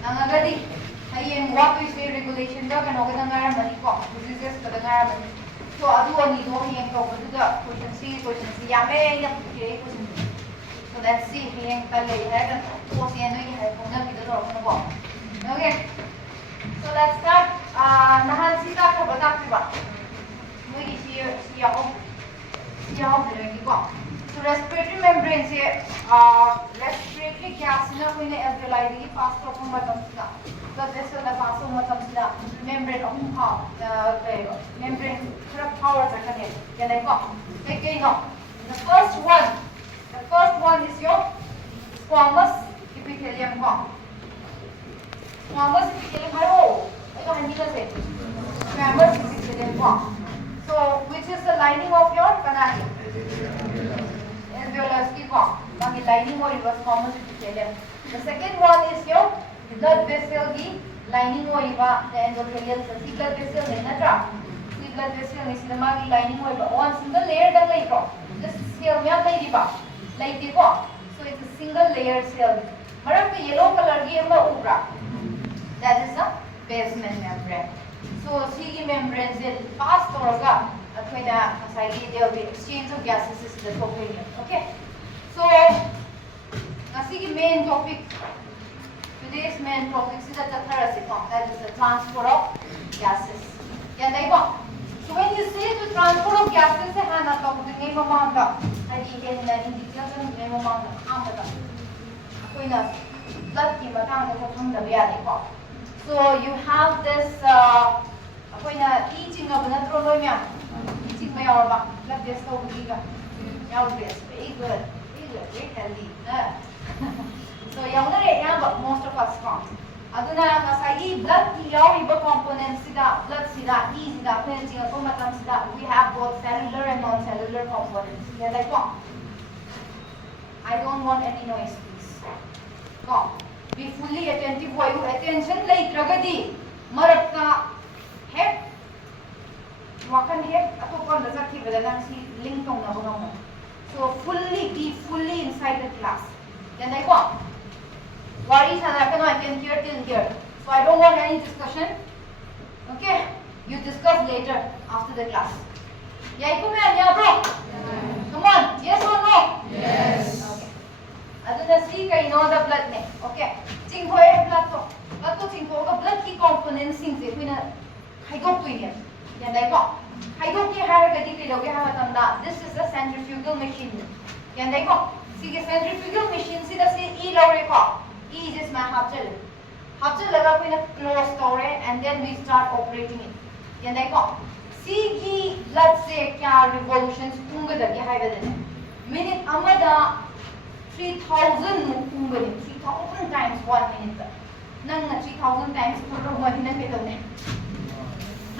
Nangagadi, hayeng what we say regulation da kano kada ngaramani ko, diseases kada ngaramani. So adu ani do hayeng to kada question C yame na putire question. So let's see hayeng tale hai kan ko si ano yi hai ko na kido ro ko. Okay. So let's start. Nahan sita ka bata kiba. Mo yi si ya ho bilegi ko. So respiratory membrane से respiratory gas ना कोई ने alveoli की पास तो हम मतलब सिला blood vessel ना पास तो मतलब सिला membrane हम हाँ membrane थोड़ा power रखा है क्या नहीं को लेकिन no the first one is your squamous epithelium को squamous epithelium है वो एक हंडी का से squamous epithelium को so which is the lining of your canal alveolus ki ko bagi lining or reverse squamous epithelium. The second one is your blood vessel ki lining or the endothelial cell. Si blood vessel hai na tra. Si blood vessel ni sinama ki lining or one single layer dang lai ko. This cell mya lai di ba. Lai di ko. So it's a single layer cell. Maram pe yellow color ki amma ubra. That is the basement membrane. So si ki membrane se pass toraga there will be exchange of gases in the troponin. Okay. So, the main topic, today's main topic is that is the transport of gases. So when you say the transport of gases, the name amount in details and name amount so you have this teaching of another teaching my orba, blood test over here. Very good, very healthy. So, most of us can't. Aduna kasai blood components blood we have both cellular and non-cellular components. I don't want any noise, please. Come. Be fully attentive. Attention like ragadi maraka head. Wakan head atopon da zakhi bada si link tong na bangamo. So be fully inside the class. Then I go. Worries and I can hear till here. So I don't want any discussion. Okay? You discuss later after the class. Yeah, come here, yeah, bro. Come on. Yes or no? Yes. Okay. Aduna see ka know the blood ne. Okay. Ching hoye blood to. Blood to ching ko blood ki components sing se kuina haigok tu ne. Yeah, like what? Haigok ki haragadi ke loge ha matamda. This is a centrifugal machine. Yeah, like what? See the centrifugal machine see the say e lore ko. E is my hapchal. Hapchal laga kuina close store and then we start operating it. Yeah, like what? See ki let's say kya revolutions tunga da ke haigada. Minute amada 3000 tunga 3000 times 1 minute. Nang 3000 times puro mo hinan ke done.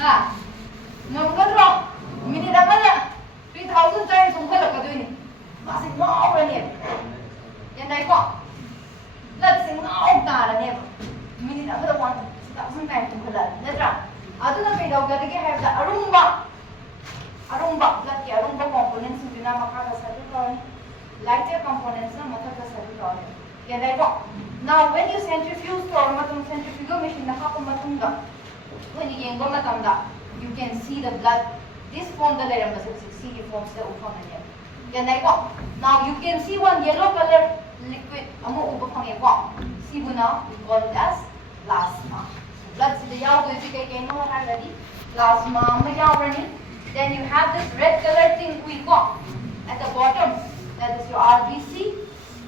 Ha. Nunggadro, minute amala 3000 times ungkala kadoini. Masih mau rani. Yan dai ko. Let's say mau tara ne. Minute amala 1000 times ungkala. Natra. Aduna pe daw gadage have the arumba. Like arumba components dina makaka satu kawan. Lighter components na makaka satu kawan. Yan dai ko. Now when you centrifuge or matung centrifugal machine nakakumatungga. When you yengo matamda. You can see the blood. This form the layer must see it forms the form again. Then I go. Now you can see one yellow color liquid. Amo ubo pang ego. See now we call it as plasma. Blood see the yaw if you can know already. Plasma running. Then you have this red color thing we go at the bottom. That is your RBC.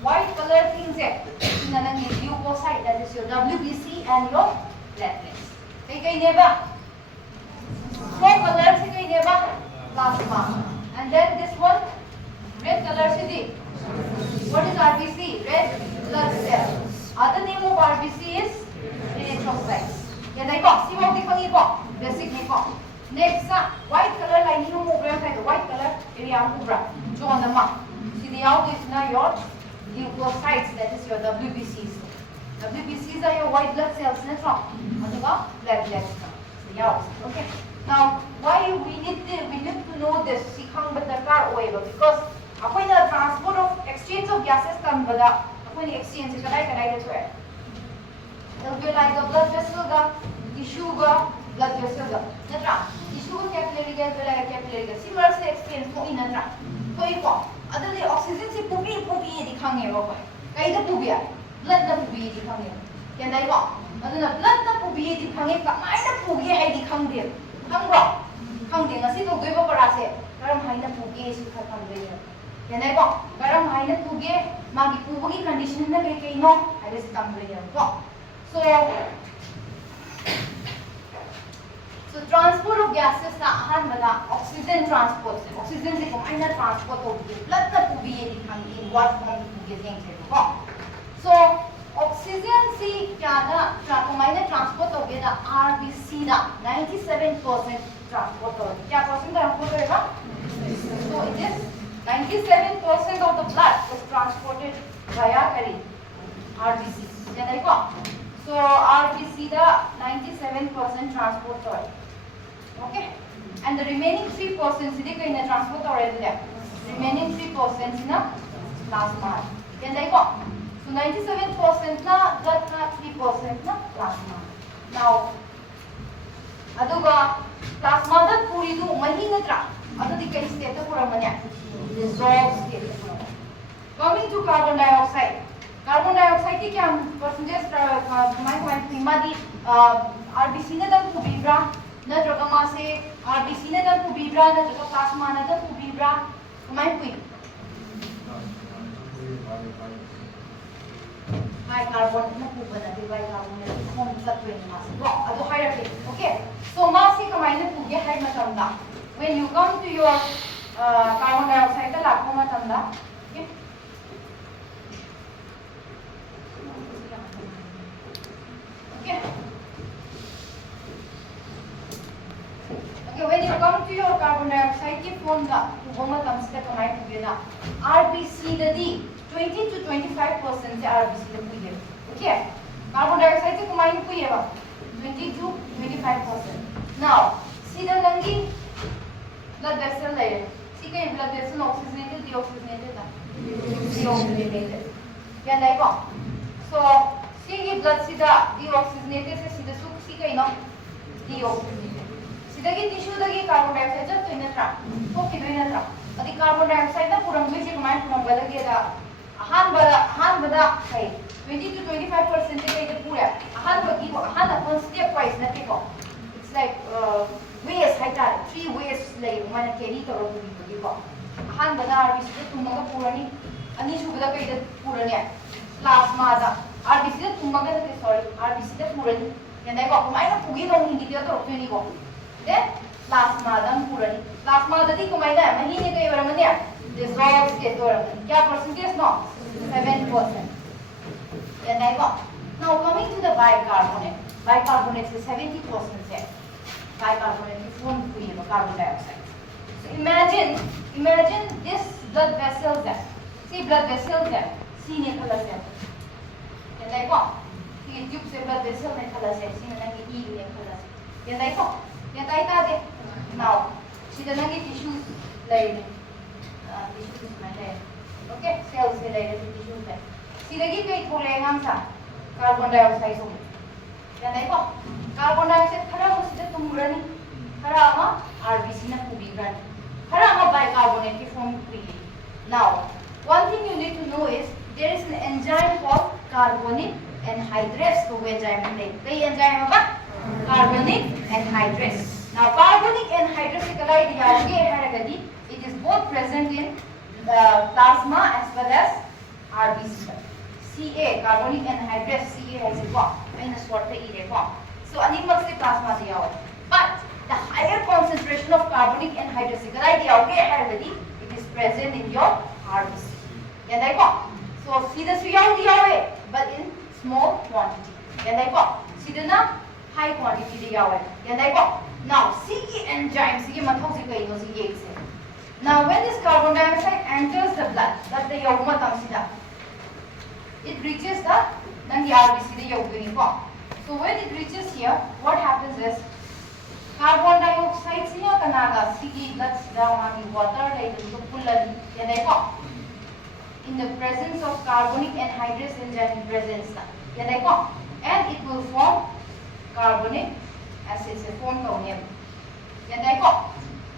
White color things here. Nanang leukocyte. That is your WBC and your platelets. Okay, neighbor. Four colors plasma. And then this one, red color what is RBC? Red blood cell. Other name of RBC is erythrocytes. Yeah, they got. See what they call it? Basic name. Next, white color lining of the white color area of John the mark. See the out is now your leukocytes, that is your WBCs. WBCs are your white blood cells, that's wrong. Blood cells. Okay. Now, why we need to know this? Because the transport of exchange of gases exchange थोई नत्रा थोई को अदुदि oxygen से पुबी दि खांगे रो को कई the Pubi blood the Pubi दि खांगे के दai को अदुना blood the Pubi दि खांगे कमाई the पुगी है दि खांगे खांगो खांगे ngasi तो दोइबो परा से करम हाइना पुगी से खा खांगे के दai को करम हाइना पुगी मागी पुबगी कंडीशन ना के नो हाइस तंबे को so transport of gases na ahan bada oxygen transport oxygen se kamaina transport of blood na pubi ye dikhang in what form pubi thing se ko so oxygen se kya na kamaina transport of the rbc da 97% transport of kya percent transport hoga so it is 97% of the blood is transported via kari rbc janai ko so rbc da 97% transport hoy okay and the remaining 3% sidhi kai na transport or there remaining 3% na plasma can I go so 97% na blood na 3% na plasma now aduga plasma da puri du mahi natra adu di kai state ta pura manya dissolve state coming to carbon dioxide ki kya percentage my point madi rbc na da pubibra नत्रगा मासे RBC ने तन पुबीब्रा नत्रगा plasma ने तन पुबीब्रा कमाई पुई high carbon न पुबना दे by carbon ने form तत्व ने मास रो अदो हायरके ओके सो मासे कमाई ने पुगे हाई मतमदा when you come to your carbon dioxide ता लाखो मतमदा okay okay when you come to your carbon dioxide ki form da uboma tamsida kamai pugena rbc da di 20 to 25% se rbc da puye okay carbon dioxide se kamai puye ba 20 to 25% now see the nangi blood vessel layer see kai blood vessel oxygenated deoxygenated da deoxygenated ya dai ko so see ki blood sida deoxygenated se sida suk see kai no deoxygenated sidagi tissue dagi carbon dioxide jab to inatra to ki do inatra adi carbon dioxide na puram gui se kamai puram badage da han bada kai 20 to 25% kai de pura han bagi ko han upon step wise na ko it's like ways hai ta 3 ways lai mana carry to ro bagi ko han bada rbc de tumaga purani ani subada kai de purani plasma da rbc de tumaga de sorry rbc de purani yandai ko kamai na pugi dong hindi de to ro ni ko then plasma dam purani plasma dadi kumaina mahine kai varamani dissolves ke doramani kya percentage no 7% and I got now coming to the bicarbonate is 70% se bicarbonate is formed with carbon dioxide so imagine this blood vessels there see blood vessels there see ne khala se and I got see tube se blood vessel ne khala se see na ki e ne khala se and I got ya tai ta de now sida nangi tissues lai tissues mai lai okay cells se lai tissues lai sida gi kai thole ngam sa carbon dioxide so ya dai ko carbon dioxide khara mo sida tumurani khara ma rbc na pubigrani khara ma bicarbonate ki form pi now one thing you need to know is there is an enzyme called carbonic anhydrase to enzyme name kai enzyme ba carbonic anhydrase. Now carbonic anhydrase se kalai diyaoge haragadi it is both present in plasma as well as RBC. Ca carbonic anhydrase Ca has a form in a short e form. So animal se plasma diyaoge. But the higher concentration of carbonic anhydrase se kalai diyaoge haragadi it is present in your RBC. Yandai ko. So sida su yaw diyaoge but in small quantity. Yandai ko. Sida na high quantity de yawe yandai ko now CE enzyme CE mathau se kai no CE se now when this carbon dioxide enters the blood the yawma tamsida it reaches the nangi rbc de yawgini ko so when it reaches here what happens is carbon dioxide se ya kanaga CE blood sida mani water lai the pullani yandai ko in the presence of carbonic anhydrase enzyme presence yandai ko and it will form carbonic acid se form kaune yandai ko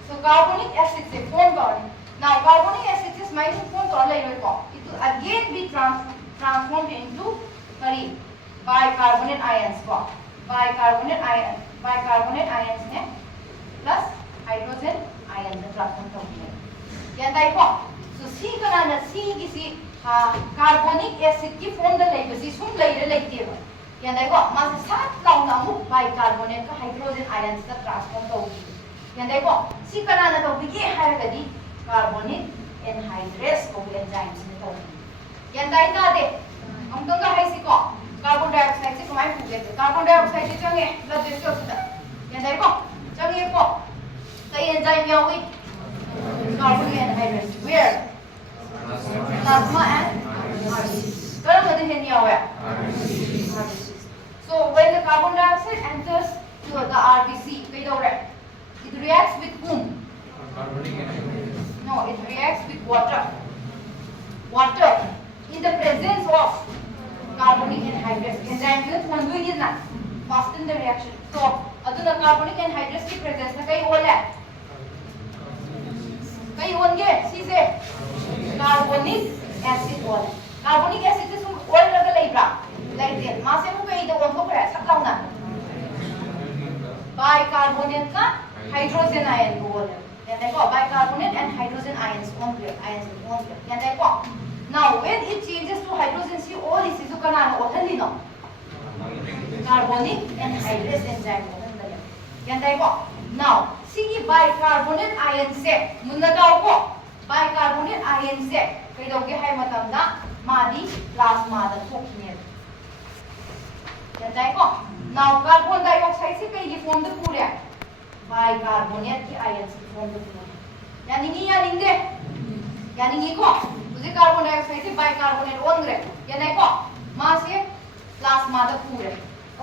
so carbonic acid se form kaune Now carbonic acid is minus form to allow it will again be transformed into bicarbonate ions bicarbonate ions ne plus hydrogen ions ne transform tawbine yan dai ko so C kana C gi si carbonic acid ki form da lei basi sum lei re lei te ba yan dai ko ma se sat law na mu bicarbonate ka hydrogen ions da transform tawbi yan dai ko C kana na tawbi ki ha ga di carbonic anhydrase ko enzymes ne tawbi yan dai ta de am tong ga hai si ko carbon dioxide se kamai puge carbon dioxide se change blood vessels da yan dai ko change ko kai enzyme yawi carbonic anhydrase where plasma and RBCs karam da hen yawa RBCs so when the carbon dioxide enters to the RBC kai do it reacts with whom no it reacts with water in the presence of carbonic anhydrase enzyme will conduit is not fast in the reaction so aduna carbonic anhydrase ki presence na kai hola kai honge sise carbonic acid hola carbonic acid is oil laga leibra like that ma se mu kai da on ko kra saklau na bicarbonate ka hydrogen ion hola yan dai ko bicarbonate and hydrogen ions on yan dai ko now when it changes to hydrogen C all is isu kana na othali no carbonic anhydrase enzyme othali yan dai ko now C bicarbonate ion se munna daw ko bicarbonate ion se kai dog ge hai matam da madi plasma da thokne yan dai ko now carbon dioxide se kai gi form da pure bicarbonate ki ions ki form da pure yani de yani ko carbon dioxide से bicarbonate on गरे या नहीं को मास ये plasma दा पूरे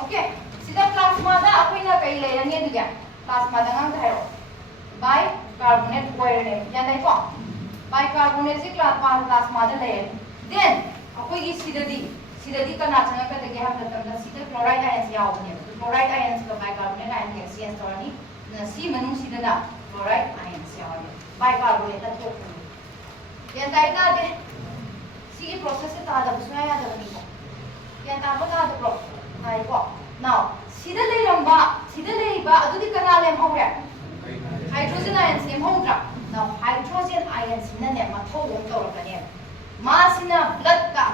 okay सीधा plasma दा अकोई ना कहीं ले रही है दुनिया plasma दा नंग है bicarbonate कोई नहीं या नहीं को bicarbonate से plasma दा ले then अकोई ये सीधा दी का नाचना का देखिए हम लोग तब सीधा chloride ions या होने chloride ions का bicarbonate ion exchange तोड़नी न सी मनु सीधा ना chloride ions या होने bicarbonate दा तो yan dai ta de si process ta da busna ya da ni ko yan ta ba ta pro ai ko now sida le ba adu di kana le ho ya hydrogen ions ne ho tra now hydrogen ions na ne ma tho wo to ra ne ma sina blood ka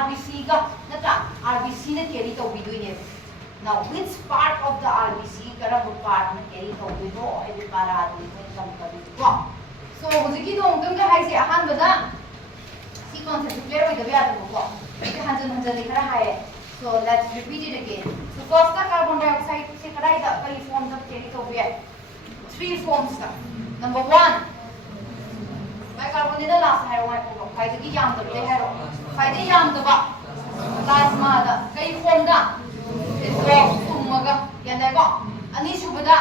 RBC ka na ta RBC ne carry to bi ne now which part of the RBC kara part na carry to bi do ai di para adu ne kam ka bi ko so hujiki dong tung ka hai se ahan bada si concept clear hoy gabe adu ko ke hanjan le kara hai so let's repeat it again so first ka carbon dioxide se karai da kai form da carry to bi 3 forms ka number 1 bicarbonate da last hai wa ko kai da ki yam da le hai ro kai da yam da ba plasma da kai form da tumaga yan dai ko ani subada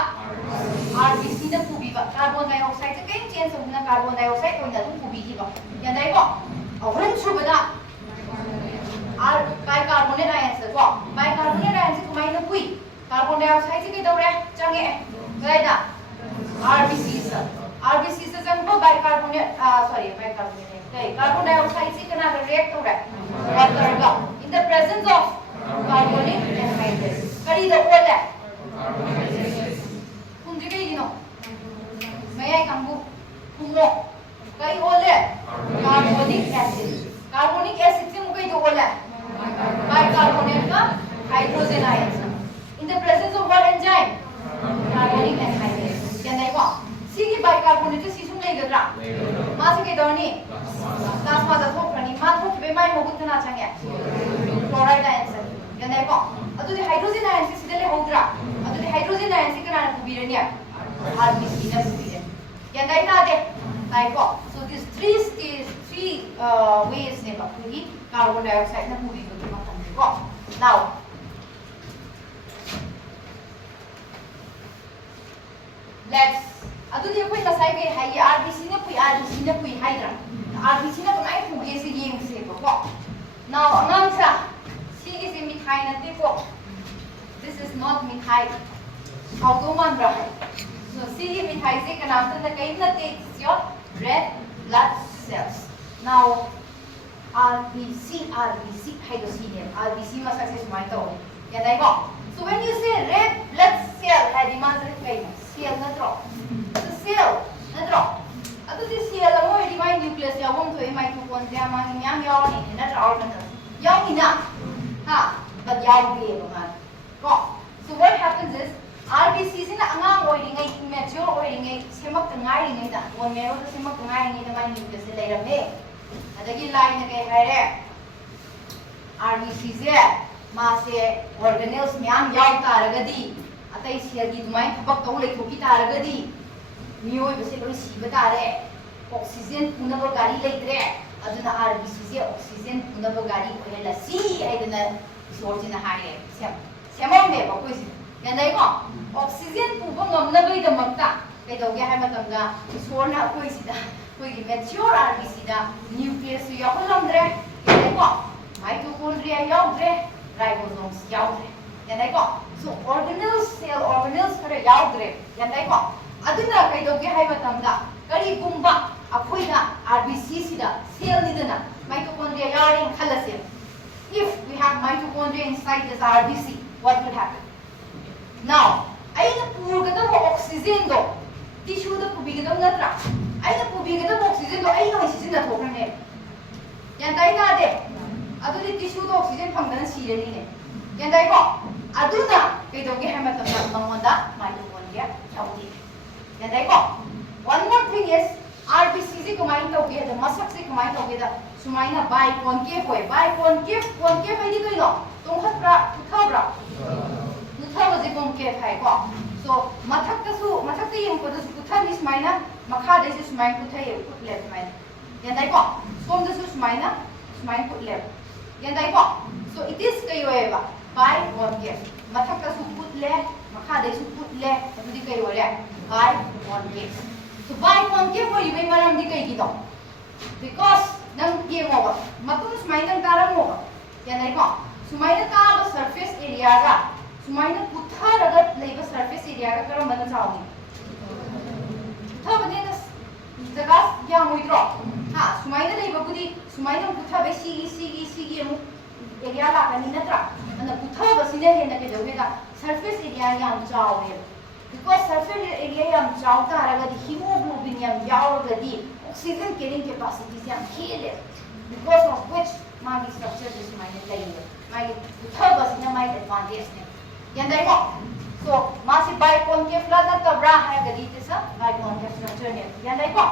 RBC na pubiba carbon dioxide sa kayong chance na carbon dioxide o na pubiba yan dai ko awran subada bicarbonate ions ko bicarbonate ions kumai na pui carbon dioxide sa kay daw re change gay da RBC sa jang ko bicarbonate carbon dioxide sa kana react to re water ga in the presence of carbonic anhydrase kari da wala Mayai kambu kumo kai ole carbonic acid se mukai do ole bicarbonate ka hydrogen ions in the presence of what enzyme carbonic anhydrase yan dai ko sigi bicarbonate si sum nei gadra ma se ke doni plasma da thokrani ma thok be mai mogut na change chloride ions yan dai ko adu de hydrogen ions si dele hodra adu de hydrogen ions si kana ku birania RBC na kubire yan dai ta de dai ko so these three ways ne ba ku carbon dioxide na kubi ko ma tan ko now let's adu de koi ta sai ke hai RBC na pui hydra RBC na ko ai ku ge se yeng se ko now amang sa si ge se mithai na te ko this is not mithai how to man ra so si ge mithai se ka naam ta kai na te syo red blood cells. Now, RBC hai do si ne RBC ma success mai to ya dai ko. So when you say red blood cell hai di ma zre kai cell na tro. So cell na tro. Adu di cell amo di mai nucleus ya wong to mitochondria ma nyam yaw ni na tra organ yaw ni na ha but yaw de ma ko. So what happens is RBC is angang oiringai immature oiringai semak tengai ringai da one mero da semak tengai ringai da mai nucleus le rame adagi line na kai haire RBC se ma se organelles myam yaw taragadi atai cell gi dumai thabak tau le thoki taragadi miyoi base loi siba tare oxygen punaba gari leitre aduna RBC se oxygen punaba gari oila si aidana sorjina haire semam me ba koi yanai ko oxygen puba ngamnabai da makta kai doge hai matamda sorna koi sida koi gi mature RBC da nucleus ya holamdre yanai ko mitochondria yaudre ribosomes yaudre yanai ko so organelles cell organelles kare yaudre yanai ko aduna kai doge hai matamda kari gumba akhoi da RBC sida cell ni dana mitochondria yaring khalase if we have mitochondria inside this RBC what will happen now aina purgada oxygen do tissue da pubigada natra aina pubigada oxygen do aina oxygen da thokrane yan dai na de adu di tissue do oxygen phangdan sirani ne yan dai ko aduna kai do ge hama ta mangonda mitochondria chawdi yan dai ko one more thing is RBC se kumai to ge da masak se kumai to ge da sumaina biconcave hoy biconcave ai di kai no tonghat pra uthabra uthabase concave hai ko so mathakta yem ko da utha ni sumaina makha dai se sumain uthai put left sumaina yan dai ko som da su sumaina sumain put left yan dai ko so it is kai hoy ba biconcave mathakta su put left makha dai su put left adu di kai hoy biconcave so biconcave hoy bai maram di kai gi do because nang ye mo ba matung sumaina taram mo ba yan dai ko sumaina ka ba surface area ga sumaina putharaga leiba surface area ga karam bana chawni puthabane na jaga ya moidro ha sumaina leiba budi sumaina puthabe sigi mu area la kani natra ana puthaba sine he na ke doge da surface area yam chawe because surface area yam chaw taraga di hemoglobin yam yawaga di oxygen carrying capacity yam khele because of which magi structure this sumaina leiba magi puthaba sine mai advantage ne yan dai ko so masi biconcave la na tabra ha ga di tesa biconcave structure ne yan dai ko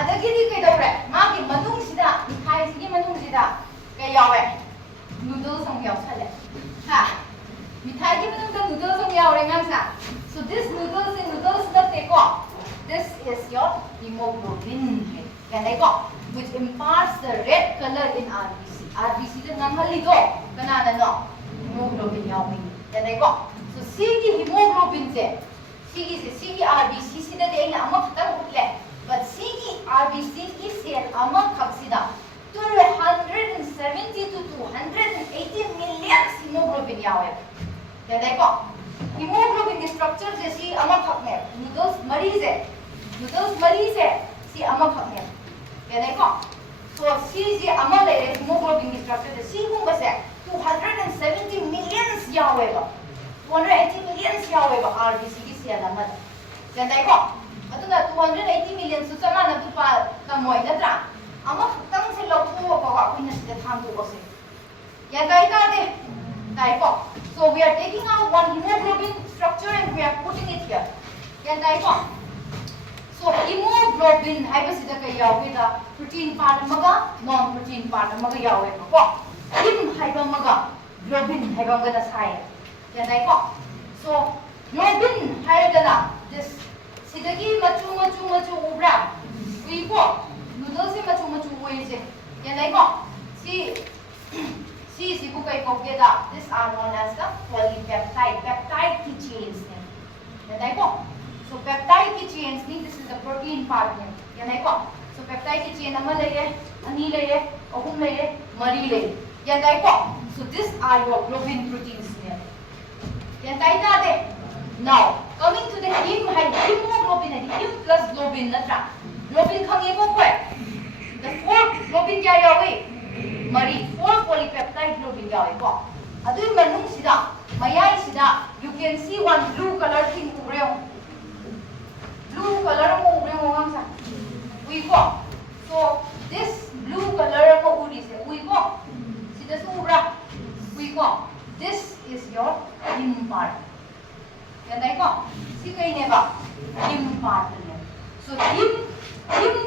adagi di kai dore magi manung sida mithai sigi manung sida kai yawe noodles ang yaw sale ha mithai gi manung da noodles ang yaw re ngang sa so this noodles na te ko this is your hemoglobin yan dai ko which imparts the red color in RBC da ngang hali do kanana no hemoglobin yawing yan dai ko so sigi hemoglobin se sigi RBC sida de ina ama khatang utle but sigi RBC ki cell ama khaksida 270 to 280 million hemoglobin yawe yan dai ko hemoglobin ki structure je si ama khakne noodles mari se si ama khakne yan dai ko so si je ama le hemoglobin ki structure je si hum ba se 270 millions yawe ba 280 millions yawe ba RBC ki cell ama yan dai ko aduna 280 million su sama na tu pa kamoi na tra ama tang se lo thu ko wa kuin se tham tu ko se yan dai ta de dai ko so we are taking out one hemoglobin structure and we are putting it here yan dai ko so hemoglobin hai ba sida kai yawe da protein part amaga non protein part amaga yawe ko him hai ba amaga globin hai ba amaga da sai yan dai ko so globin hai ga da this sidagi machu ubra ui ko noodles se machu ui se yan dai ko si ku kai ko ge da this are known as the peptide ki chains ne yan dai ko so peptide ki chains ni this is the protein part ne yan dai ko so peptide ki chain ama le ani le ahum le mari le yan dai ko so this are your globin proteins ne yan dai ta de now Coming to the heme, hemoglobin and heme plus globin natra. Globin khangi ko koi. The 4 globin kya yawi? Mari 4 polypeptide globin yawi ko. Adu manung sida, mayai sida, you can see one blue color thing ubreo. Blue color mo ubreo ngam sa. We ko. So this blue color mo uri se. We ko. Sida subra. We ko. This is your heme part. Yan ko. Si kay ne ba? Heme part ne. So heme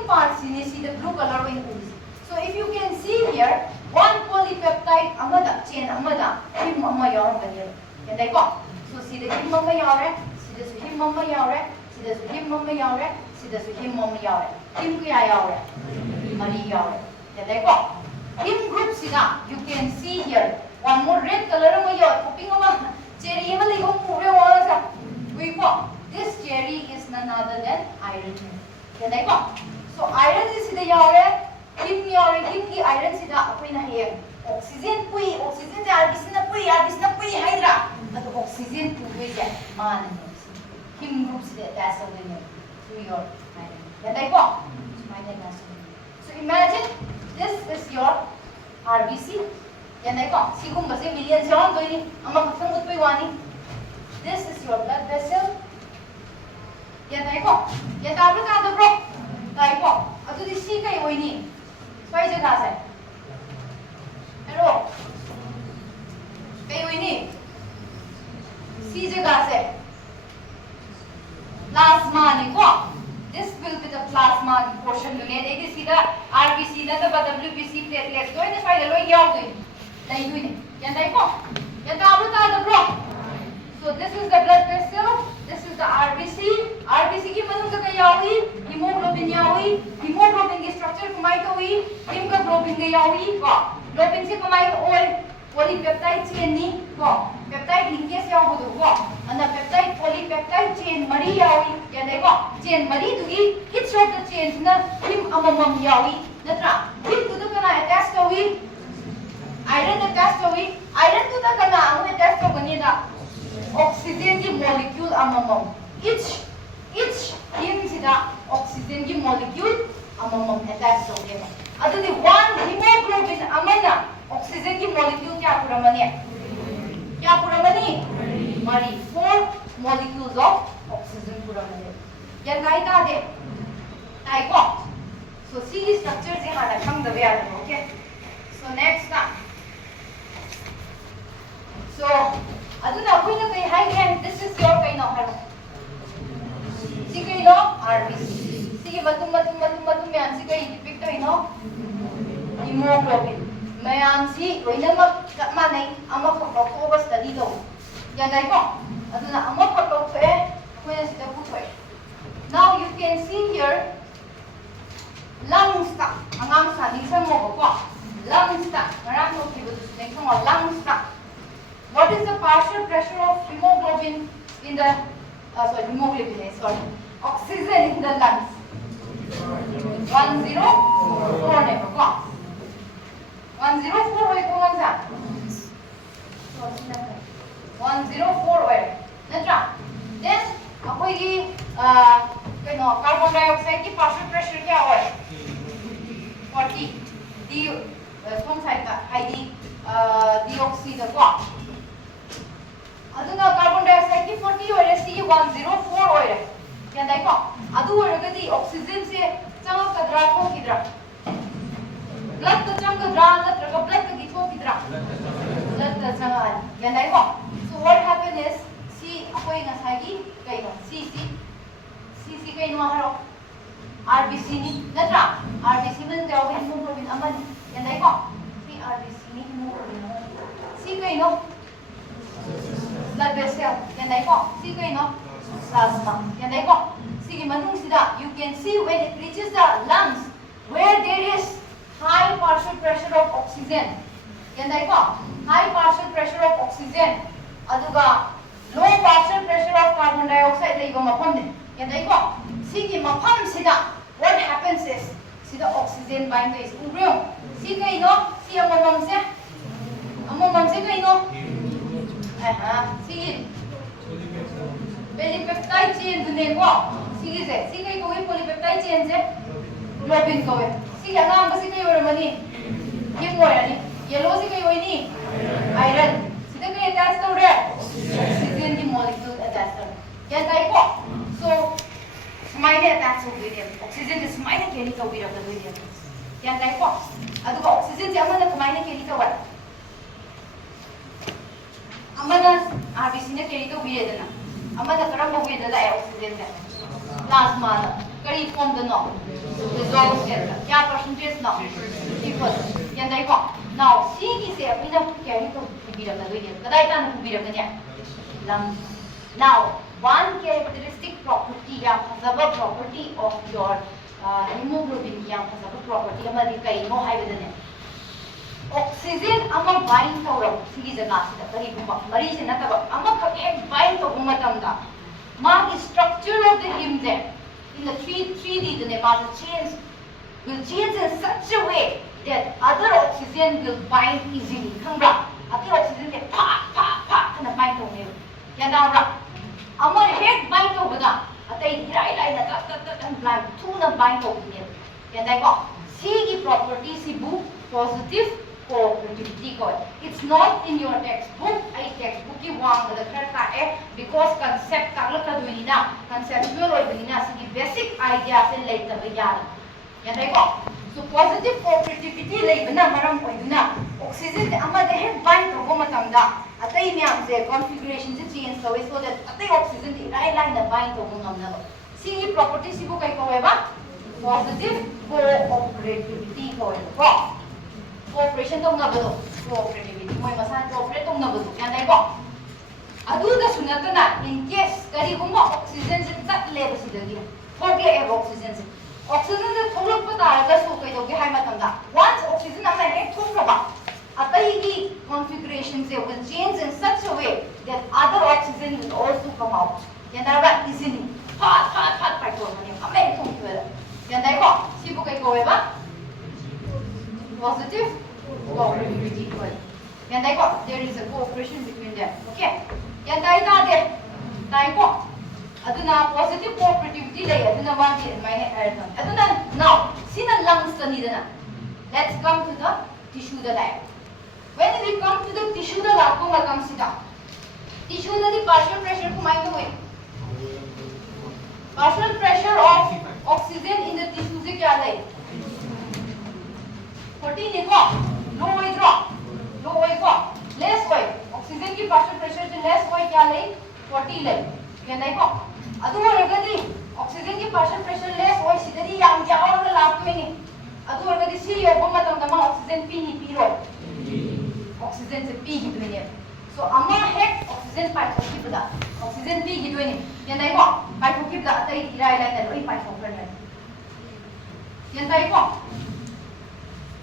part sini si the blue color mo uri. So if you can see here, one polypeptide amada chain amada heme amma yaw ganyan. Yan ko. So si the heme amma yaw re, si the heme amma yaw re, si the heme amma yaw re, si the heme amma yaw re. Heme ko yaw re. Mari yaw re. Yan ko. Heme group sida you can see here. One more red color mo yaw. Kuping ama cherry ama ligong pure wala sa. We ko. This cherry is none other than iron. Yan ko. So iron is sida yaw re. Heme yaw re. Heme ki iron sida apoy na hiya. Oxygen pui, oxygen se arbis na pui hydra. But oxygen pui se man. Heme group sida that's the winner to your iron. Yan ko. So imagine this is your RBC. Yan ko. Sigum ba se millions yaw to ini. Ama katang utpay wani. This is your blood vessel. Yan ko. Yan tablo ka do bro. Tay ko. Atu di si kay oini. Pwai jaga sa. Hello. Kay oini. Si jaga sa. Plasma ni ko. This will be the plasma portion unit. It is the RBC, the WBC platelets. Go in the file. Lo yaw to. Like doing it. Yan ko. Yan tablo ka do bro. So this is the blood vessel. This is the RBC. RBC की मनों का यावी, hemoglobin यावी, hemoglobin की structure कमाई तो हुई, hemoglobin के यावी को, globin से कमाई तो oil, polypeptide chain नी को, peptide linkage याव होतो को, अन्ना peptide polypeptide chain मरी यावी, क्या देखो, chain मरी तो की each of the chains ना him amamam यावी, नत्रा, him तो कना attach तो हुई, iron attach तो हुई, iron तो कना आमु attach तो बनी ना oxygen की molecule amamam. Each heme sida oxygen की molecule amamam attached हो गया. अदुनी one hemoglobin amana oxygen की molecule क्या पूरा मनी? क्या पूरा मनी? मरी 4 molecules of oxygen पूरा मनी. यार काय था दे? काय को? So C structure से हमारा कम दबे आ रहा है, okay? So next ना. So aduna कोई ना कोई हाई है. This is your कोई ना है. Si kay no RBC. Sige matum yan si kay depict to no hemoglobin. Mayan si wala manay ang magpapakto ba study daw. Yan dai ko. Ato na ang magpapakto ako na sila po Now you can see here lung stock. Ang ang sa nisang mo ko. Lung stock. Marami ko kibo sa next mo lung stock. What is the partial pressure of hemoglobin in the hemoglobin oxygen in the lungs 104 ne ko 104 hoy ko lang sa 104 hoy natra then akoy gi carbon dioxide ki partial pressure kya hoy 40 d song side ka id dioxide ko aduna carbon dioxide ki 40 hoy si 104 hoy क्या देखो अदु वरगदी oxygen से चंग कदरा को किदरा blood तो चंग कदरा नत्रगा blood का गिथो किदरा blood का चंग आ क्या देखो so what happen is C अकोई नसागी कइनो C कइनो हरो RBC नि नत्रा RBC मन जाओ hemoglobin अमन क्या देखो C RBC नि hemoglobin C कइनो blood vessel क्या देखो C कइनो plasma. Yan dai ko. Sige manung sida. You can see when it reaches the lungs where there is high partial pressure of oxygen. Yan dai ko. High partial pressure of oxygen. Aduga low partial pressure of carbon dioxide dai ko mapam din. Yan dai ko. Sige mapam sida. What happens is sida oxygen bind to is ubrio. Si kai no si amamam se kai no. Sige. Polypeptide chain dune ko. Sige se. Sige ko polypeptide chain se. Globin ko we. Sige ang ba sige yo ramani. Yung mo yani. Yellow sige yo ni. Iron. Sige ko attach to re. Oxygen di molecule attach to. Yan tayo ko. So smile attach to with it. Oxygen is smile carry ka with it. Yan tayo ko. Ado ko oxygen si amana smile carry ka what? Amana RBC ne carry ka with it na. Amana karamba with it la oxygen ne. Plasma na. Kari form the no. Dissolve cell. Kya percentage no? 50%. Yan tayo ko. Now, sige se apina carry to kubira ka with it. Kadai ta na kubira ka niya. Lungs. Now, one characteristic property या फसबा property of your hemoglobin या फसबा property हमारी कई no है बदने oxygen अमा bind तोड़ा सिगी जगह से तरी बुमा मरी से न तब अमा एक bind तो बुमा तमदा माँ की structure of the heme there in the 3D the माँ will change in such a way that other oxygen will bind easily खंगा other oxygen के पा कना bind होने या ना रहा अमर head bind to bada atai hirai na ta blind thu na bind to ne yan dai ko c ki property si bu positive cooperativity ko it's not in your textbook ai textbook ki wang da thar ta because concept ka la ka duini na conceptual oi duini na si basic idea se lai ta ba yan dai ko so positive cooperativity lai bana maram oi duna oxygen ama da head bind to go matam da atai myam se configuration se change so that atai oxygen di rai na bind to ngam na si property si bu kai ko ba positive cooperativity ko ko cooperation to na ba cooperativity moi masan cooperate to na ba yan dai ko adu da sunata na in case kari gumo oxygen se tat le ba si dagi fogle e oxygen se oxygen se tholok pa ta ga so kai do ge hai matam da once oxygen na ek thok ba atai ki configuration se will change in such a way that other oxygen will also come out yan dai easily fat pa to mani kame thong kwela yan dai ko si bu kai ko ba positive cooperativity ko yan dai ko there is a cooperation between them okay yan dai ta de dai ko aduna positive cooperativity dai aduna one di mine add aduna now sina lungs ni dana let's come to the tissue da dai when we come to the tissue da lakko matam sida tissue na di partial pressure ko mai to partial pressure of oxygen in the tissue se kya hai 14 है को लो है को less है oxygen की partial pressure से less है क्या ले 40 ले क्या नहीं को अदु वर्गदी oxygen की partial pressure less है सिदरी याम क्या और लाभ में नहीं अदु वर्गदी सी योगो मतलब तमा oxygen पी नहीं पी रो oxygen से पी ही दुनिया so amma head oxygen pipe को की पता oxygen पी ही दुनिया क्या नहीं को पाइप को की पता अतई इराई लाई ना लोई पाइप को करने क्या नहीं को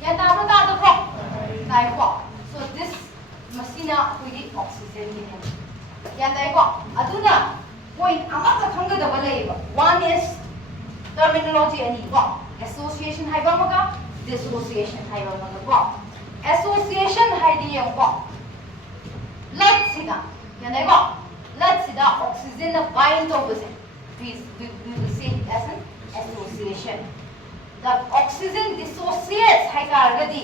yan taro ta to pro dai ko so this machine with the oxygen in yan dai ko aduna point ama ka thanga da balai ba one is terminology ani ko association hai ba maka dissociation hai ba maka ko association hai di yang ko let sida yan dai ko let sida oxygen na bind to base we will say it as an association the oxygen dissociates hydrogadi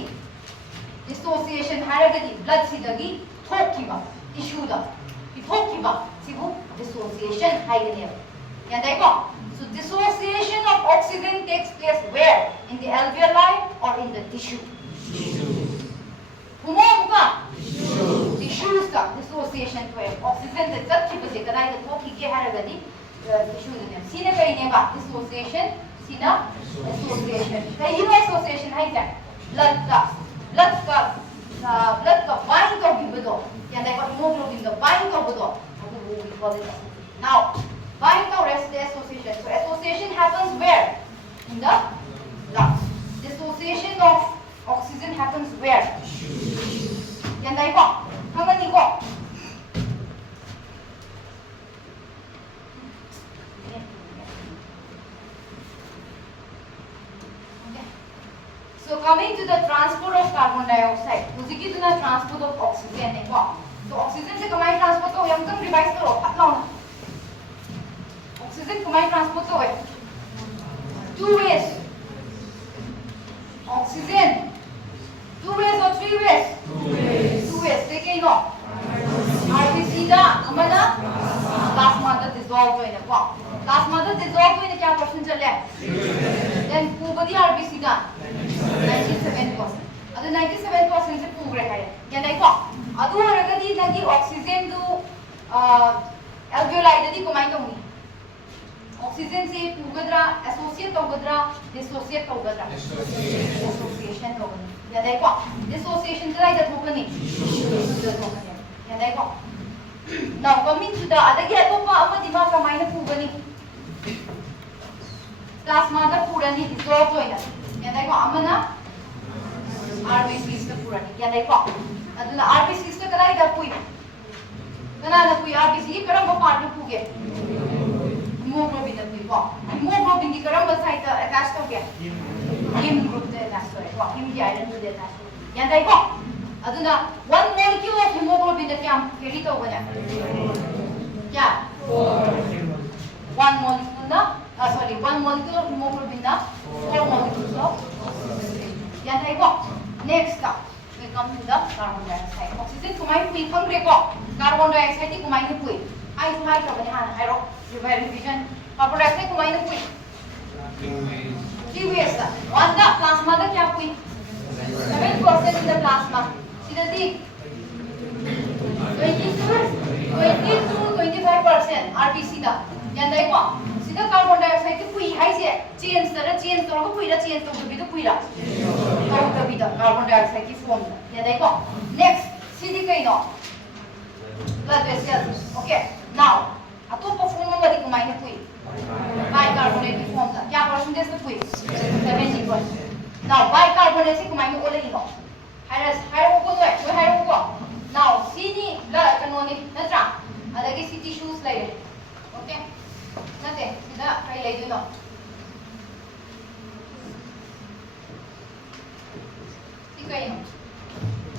dissociation hydrogadi blood sidagi thokiba tissue da thokiba sibu dissociation hydrogadi yan dai ko so dissociation of oxygen takes place where in the alveoli or in the tissue kumomka tissues ka dissociation ko oxygen se tathiba se kadai da thoki ke hydrogadi tissue ne sine kai ne ba dissociation sina association kai hino association hai ja blood ka bind to bido yan dai ko hemoglobin ka bind to bido adu we call it now bind to rest the association so association happens where in the lungs dissociation of oxygen happens where yan dai ko hangani ko so coming to the transport of carbon dioxide hujiki tuna transport of oxygen ne ko so oxygen se kamai transport ko yam kam revise karo phatlauna RBC da amana plasma da dissolve hoina ko plasma da dissolve hoina kya percent chale then pubadi RBC da 97% adu 97% se pugre hai ya dai ko adu haragadi nagi oxygen du alveoli da di komai tawni oxygen se pugadra associate togadra dissociate togadra dissociation togani ya dai ko dissociation dai da thokani ya dai ko now coming to the adagi atopa amadi ma kamai na pugani plasma da purani dissolve hoina ya dai ko amana RBCs da purani ya dai ko aduna RBCs da karai da pui kana na pui RBC karamba part na puge hemoglobin da pui ko hemoglobin di karamba site attach to ge heme group da attach to ko heme di iron da attach ya dai ko aduna one molecule of hemoglobin da kya carry to bana kya one molecule na one molecule of hemoglobin na 4 molecules of ya dai ko next up we come to the carbon dioxide oxygen kumai pui khangre ko carbon dioxide ti kumai pui ai thai ka bani han hairo revision carbon dioxide kumai pui GWS one da plasma da kya pui 7% in the plasma sida di 20 to 25% RBC da yan dai ko sida carbon dioxide ti pui hai se change to ko pui da change to bi da pui da carbon dioxide की form ya dai ko next cd kai no blood vessels okay now atopa form ma di kumai ne pui bicarbonate की form da kya percentage to pui 70% now bicarbonate से kumai ne ole no hydro ko now cd blood canonic natra adagi c tissues lai okay nate sida kai lai do no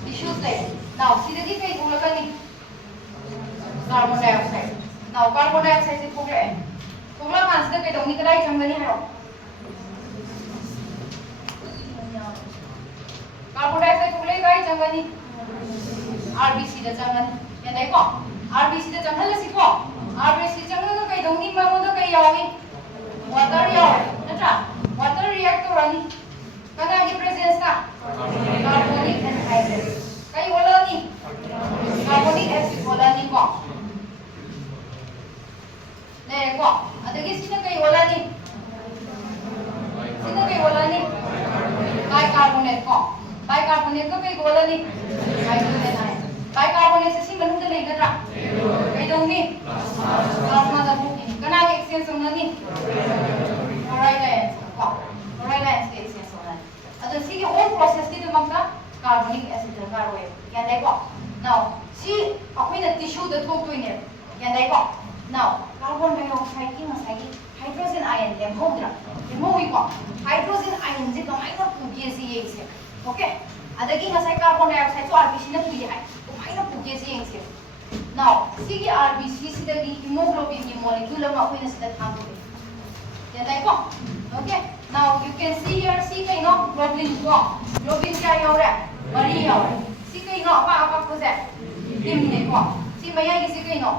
tissues like now see the kai thula kani carbon dioxide now carbon dioxide se thula kan sida kai dongni kadai changani haro carbon dioxide thula kai changani RBC da changani ya dai ko RBC da changala si ko RBC changala kai dongni ma mo da kai yawi water yawi natra water reactor ani kana ki presence na carbonic anhydride kai wala ni carbonic acid wala ni ko le ko adagi sina kai wala ni bicarbonate ko bicarbonate ko kai wala ni hydrogen ion bicarbonate se si manu da legadra kai dong ni plasma da buki kana ki exchange sona ni chloride ion ko chloride ion ke exchange ado si whole process ti makta carbonic acid ka roe ya dai ko now si akoina tissue da thok toine ya dai ko now carbon dioxide ki masai hydrogen ion le hodra remove ko hydrogen ion je kamai na puge si yeng se okay adagi masai carbon dioxide to RBC na puge hai kamai na puge si yeng se now si ki RBC si da ki hemoglobin ki molecule ma akoina sida thang ko ya dai ko okay now you can see here see kai no globin ko globin kya yaure mari yaure si kai no apa ko se him ne ko si maya ki si kai no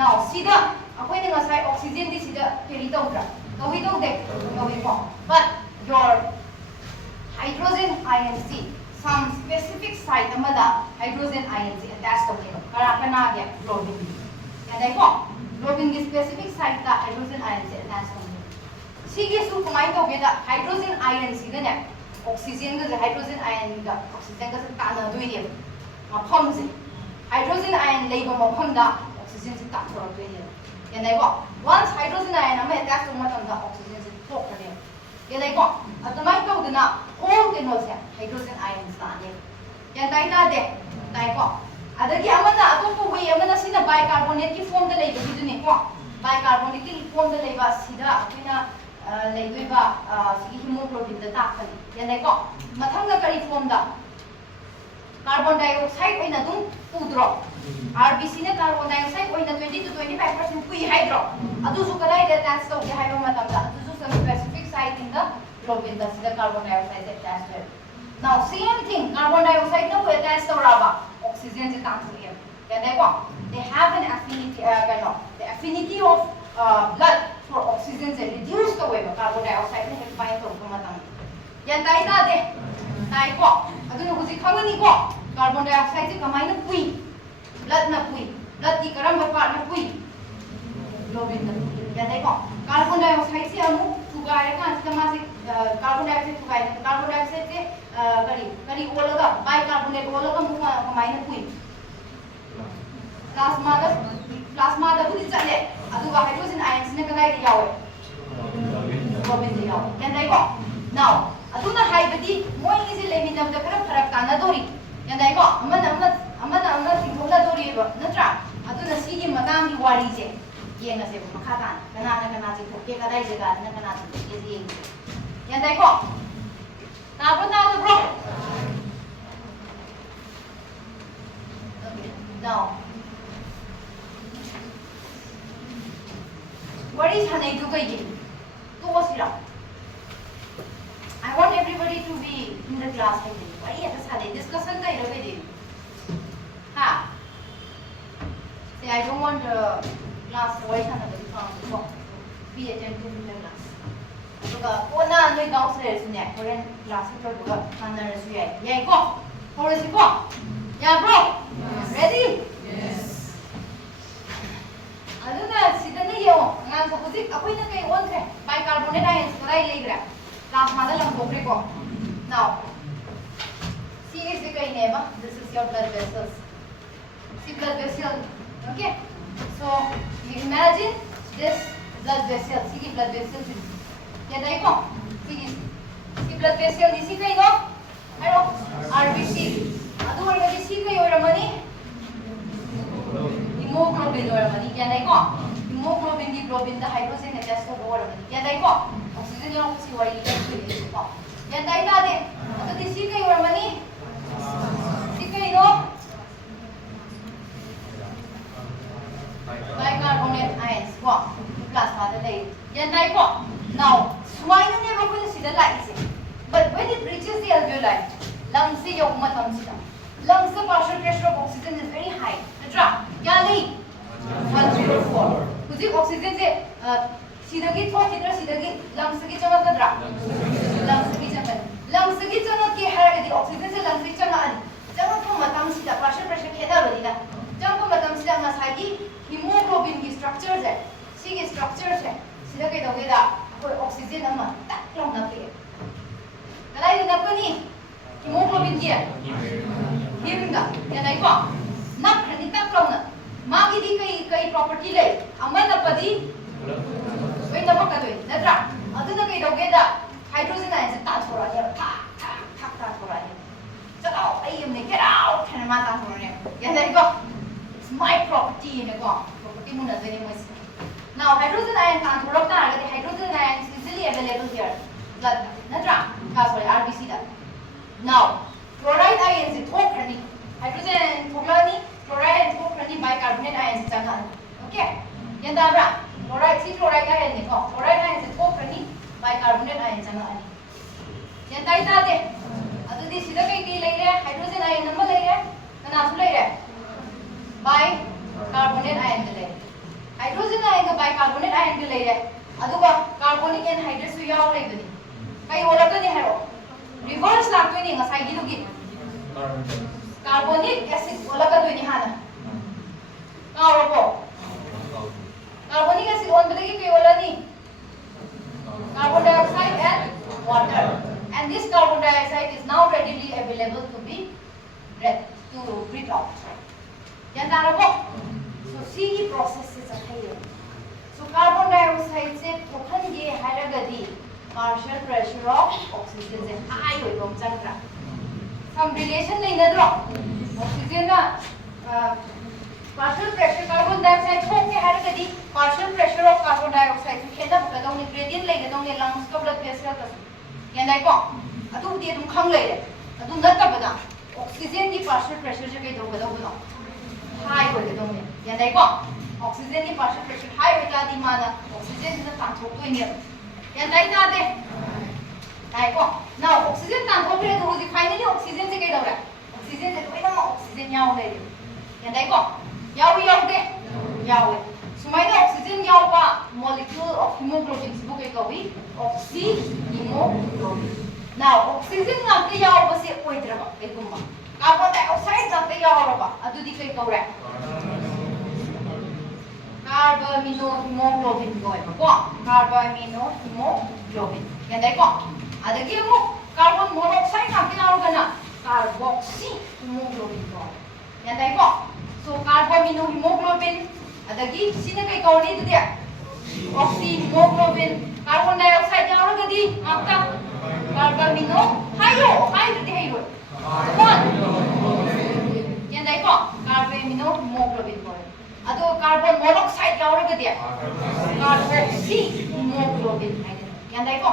now sida akoi ne ngasai oxygen di sida carry tawdra kawi tawde kawi ko but your hydrogen ion C some specific site amada hydrogen ion C attached to it kara kana ge globin ya dai ko globin ki specific site ta hydrogen ion C attached to sige su kumai to ge da hydrogen ion si ne oxygen ga hydrogen ion ga oxygen ga ta na dui ne ma phom si hydrogen ion lei ba ma phom da oxygen si ta thor dui ne ya dai ko once hydrogen ion ma attach to ma tam da oxygen si thok ne ya dai ko atamai to de na all ke no se hydrogen ion sa ne ya dai da de dai ko adagi amana atopo way amana sina bicarbonate ki form da lei ba ki ne ko bicarbonate ki form da lei ba sida apina leiba sigi hemoglobin da takani yanai ko mathanga kari form da carbon dioxide oina dum pudro RBC ne carbon dioxide oina 20 to 25% pui hydro adu su karai da attach to ge hydro matam da adu su some specific site in the globin da sida carbon dioxide attached to Now same thing, carbon dioxide no attached to raba, oxygen is tantrium. They have an affinity, the affinity of blood for oxygen is reduced the way carbon dioxide ne find to matam. Yan tai ta de. Tai ko. Aduna huji khangani ko. Carbon dioxide is kamai na pui. Blood na pui. Blood di karam part na pui. Globin na pui. Yan tai ko. Carbon dioxide si anu tugai kan sama si carbon dioxide tugai. Carbon dioxide se kari olaga bicarbonate olaga muma kamai na pui. Plasma da budi chale. Aduga hydrogen ions ne kanai di yawe. Globin di yawe. Yan tai ko. Now, aduna haibadi moi is leminam da kara farak kana dori. Yan tai ko. Amana singhola dori ba. Natra. Aduna sigi matang di wari je. Yenga se makata. Kana se thoke kadai je ga na kana se ye. Yan tai ko. Na bro. Okay. Now, what is hanai to kai? To wasira. I want everybody to be in the class. Why is this discussion? Ha. Say I don't want the class voice and be attentive in the class. So, Kona no downstairs in that current class. Yeah, go. How is it go? Yeah, bro. Ready? Yes. I don't know. Sit down here. I'm supposing a queen of one bicarbonate ions for I later. Last mother and now, see is the name. This is your blood vessels. See blood vessel. Okay. So you imagine this blood vessel. See blood vessel. Yeah, there you go. See blood vessel. This is kind of RBC. Otherwise, see your money. Hemoglobin or money. Yeah, there you go. Hemoglobin, the globin, the hydrogen attached to the water. Yeah, there you go. Oxygen yung si wari ito ko. Yan tayo natin. At ito si kayo ramani. Si kayo bicarbonate ions ko. Plus natin. Yan tayo ko. Now, swine na never ko na sila lahat. But when it reaches the alveoli, lungs yung umatang sila. Lungs the partial pressure of oxygen is very high. Natra, yan lay. 104. Kuzi oxygen se Sidagi thought it Sidagi lungs ki chamat kadra lungs ki chamat ke har the oxygen se lungs ki chamat chamat ko matam sida pressure kheda badila jam ko matam sida ngasagi hemoglobin ki structures hai si ki structures hai sida ke doge da koi oxygen ama tak long na pe kalai na ko ni hemoglobin ki himda ya dai ko nak khani tak long na magi di kai property lai amana padi wait, no, what do you? That's right. I don't know if hydrogen ions are for a year. For a year. So, oh, I am get out. Can I matter for him? Yeah, there you go. It's my property in the go. Property moon is very much. Now, hydrogen ions are for the hydrogen ions easily available here. That's right. That's why RBC that. Now, chloride ions is hydrogen, chloride and bicarbonate ions. Okay? Yeah, that's right. Chloride, see chloride ion ni ko. Chloride ion is co-prani bicarbonate ion changa ani. Yan tai ta de. Adu di sida kai lai re hydrogen ion number lai re. Kana su lai re. Bicarbonate ion de lai. Hydrogen ion ka bicarbonate ion de lai re. Adu ba carbonic anhydrous su yaw lai dani. Kai ola ka ni haro. Reverse la to ni ngasai gi du gi. Carbonic acid ola ka du ni hana. Ka ro Carbonic acid on carbon dioxide and water. And this carbon dioxide is now readily available to be breathed out. So see processes are here. So carbon dioxide se thokan ge haragadi partial pressure of oxygen is high hoibam chakra. Some relation nahi na oxygen na partial pressure carbon dioxide thok ke haragadi partial pressure of carbon dioxide kheda bukadong ni gradient lai gadong ni lungs ka blood vessel ka yan dai ko adu di dum khang lai re adu na ka bada oxygen ki partial pressure je kai do gadong no high ho gadong ni yan dai ko oxygen ki partial pressure high ho ta di mana oxygen na ta thok to ni yan dai ta de ताइको नाउ oxygen तांथोखरे तो हुजी finally oxygen से कई दौरा oxygen से लोइना oxygen याव ले या ताइको याव यावदे यावे सुमाइना ऑक्सीजन यावबा मॉलिक्यूल ऑफ हीमोग्लोबिन सिबु कई कवी ऑक्सी हीमोग्लोबिन नाउ ऑक्सीजन नाते यावबा से ओइद्रबा एगुम्बा कार्बन डाइऑक्साइड नाते यावरबा अदुदी कई कौरे कार्बामिनो हीमोग्लोबिन गोइबा कार्बामिनो हीमोग्लोबिन या ताइको adagi mo carbon monoxide na pinawagana carboxy hemoglobin ko yan tayo po so carbaminohemoglobin adagi sino kay kauli dito dia oxy hemoglobin carbon dioxide yang orang gadi maka carbamino hayo dito hayo one yan tayo po carbaminohemoglobin ko ado carbon monoxide yang orang gadi carboxy hemoglobin yan tayo po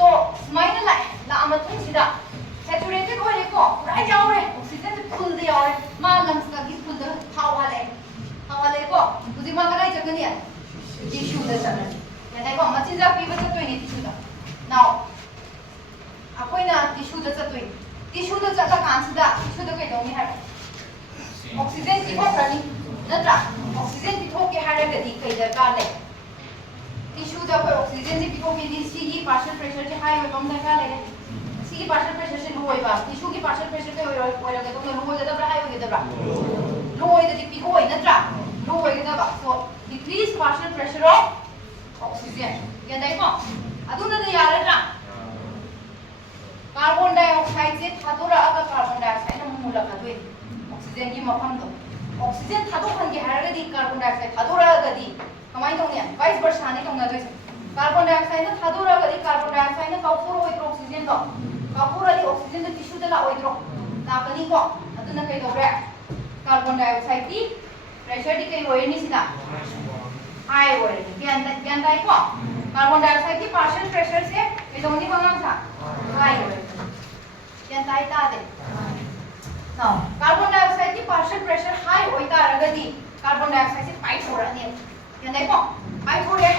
so smile la amatung sida saturated oil ko pura yaure oxygen se full de yaure ma lungs ka gi full de hawale ko tuji ma kanai jagani ya tissue da sana ya dai ko ma chinja pi ba chatoi ni tissue da now akoina tissue da chatoi tissue da chata kan sida tissue da kai dong ni ha oxygen ti ko prani natra oxygen ti ko ke hare ga di kai da ka le tissue जब oxygen से pico के लिए सी की partial pressure से high होगा हम देखा लेंगे सी की पार्शियल प्रेशर से लो होगा टिश्यू की पार्शियल प्रेशर से होगा लगे तो लो हो जाता है हाई हो जाता है लो हो जाती पिको हो ना ट्रा लो हो जाता है so decrease partial pressure of oxygen ये देखो अदुना तो यार ट्रा कार्बन डाइऑक्साइड से थादोरा अगर कार्बन डाइऑक्साइड हम मूला खादोए ऑक्सीजन की मफम दो ऑक्सीजन थादो खन के हारे दी कार्बन डाइऑक्साइड थादोरा गदी कमाई तो नहीं वाइस वर्षा ने कम ना तो इसे कार्बन डाइऑक्साइड ना थादोरा गदी कार्बन डाइऑक्साइड ना काफूर होई तो ऑक्सीजन तो काफूर वाली ऑक्सीजन तो टिश्यू तला होई तो ताकनी को अतुना कई दोरे कार्बन डाइऑक्साइड की प्रेशर दी कई होई नहीं सिना हाई होई ज्ञान दाई को कार्बन डाइऑक्साइड की पार्शियल प्रेशर से ये तो नहीं बंगा था हाई होई ज्ञान दाई ता दे नाउ कार्बन डाइऑक्साइड की पार्शियल प्रेशर हाई होई ता रगदी कार्बन डाइऑक्साइड से फाइट हो रहा है yan dai po ai thore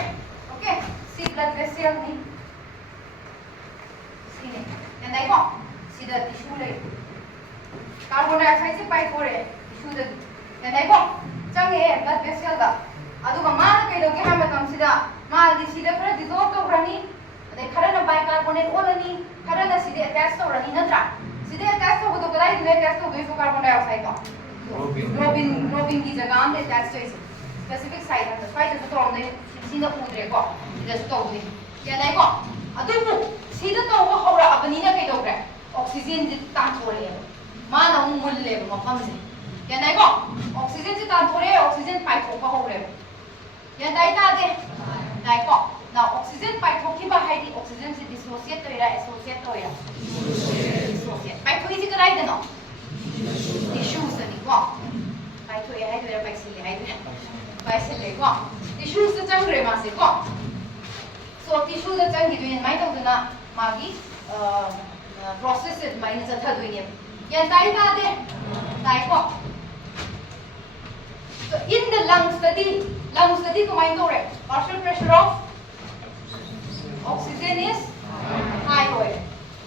okay si blood vessel ni si ne yan dai po si da tissue le carbon dioxide se pai thore tissue da yan dai po chang e blood vessel da adu ga ma kai do ke ha matam sida ma di sida khara dissolve to rani ade khara na bicarbonate olani khara na sida attach to rani natra sida attach to do kadai ne attach to do so carbon dioxide to robin की जगह हम attach to is specific site and the site is to only sina udre ko just to do ya nai ko adu bu sida to ho hora abani na kai dogre oxygen ji ta thore ma na mul le ma pham se ya nai ko oxygen ji ta thore oxygen pai tho ko hore ya dai ta de dai ko now oxygen pai tho ki ba hai di oxygen se dissociate to ira associate to ira dissociate pai tho is kai de no tissue se ni ko pai tho ya hai de pai se le hai de Baisel le ko tissue se chang re ma se ko so tissue se chang gi du mai to na magi process it mai ne cha du ni ya dai ta de dai ko so in the lung study ko mai to re partial pressure of oxygen is high hoy